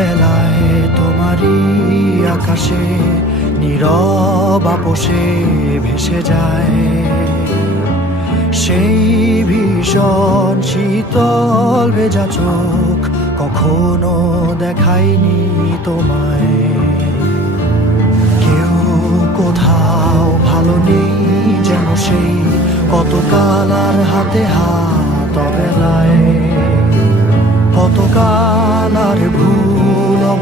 অবেলায় তোমারই আকাশে, নীরব আপোষে ভেসে যায়। সেই ভীষণ শীতল ভেজা চোখ কখনো দেখায়নি তোমায়। কেউ কোথাও ভালো নেই যেন সেই, কতকাল আর হাতে হাত অবেলায় কতকাল আর ভুল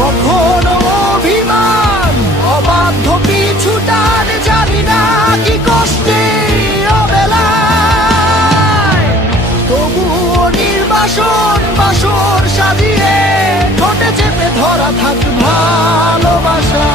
কখনো অভিমান, অবাধ্য পিছুটান জানি না কি কষ্টে অবেলায়। তবুও নির্বাসন, বাসর সাজিয়ে ঠোঁটে চেপে ধরা থাক ভালোবাসা।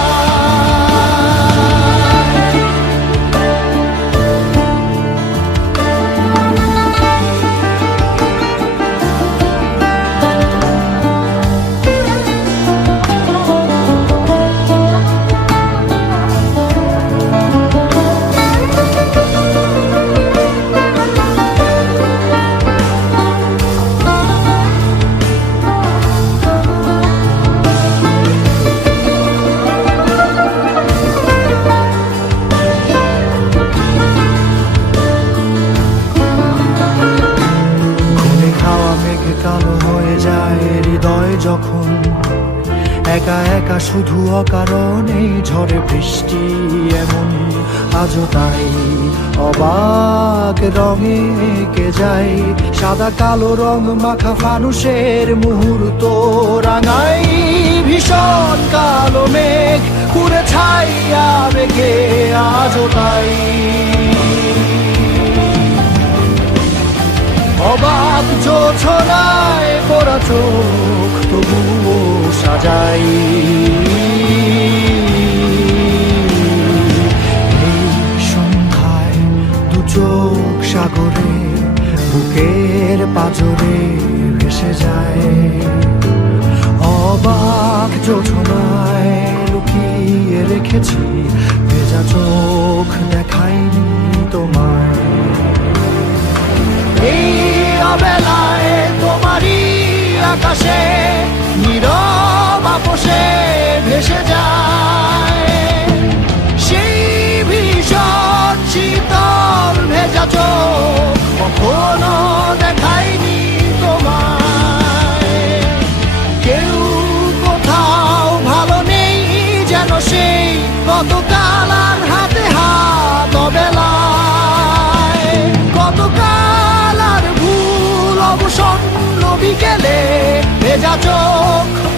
শুধু অকারণে ঝড়ে বৃষ্টি এমন, আজও তাই। অবাক রঙে কে যায়, সাদা কালো রং মাখা মানুষের মুহূর্ত রাঙাই। ভীষণ কালো মেঘ পুরে ছাইয়া বেগে আজও তাই। অবাক জোছনায় পড়া চোখ সাজাই এই সন্ধ্যায় দু চোখ সাগরে, বুকের পাজরে ভেসে যায়। অবাক জোছনায় লুকিয়ে রেখেছি, ভেজা চোখ দেখাইনি তোমায়। এই অবেলায় তোমারই আকাশে বিকেলে ভেজা চোখ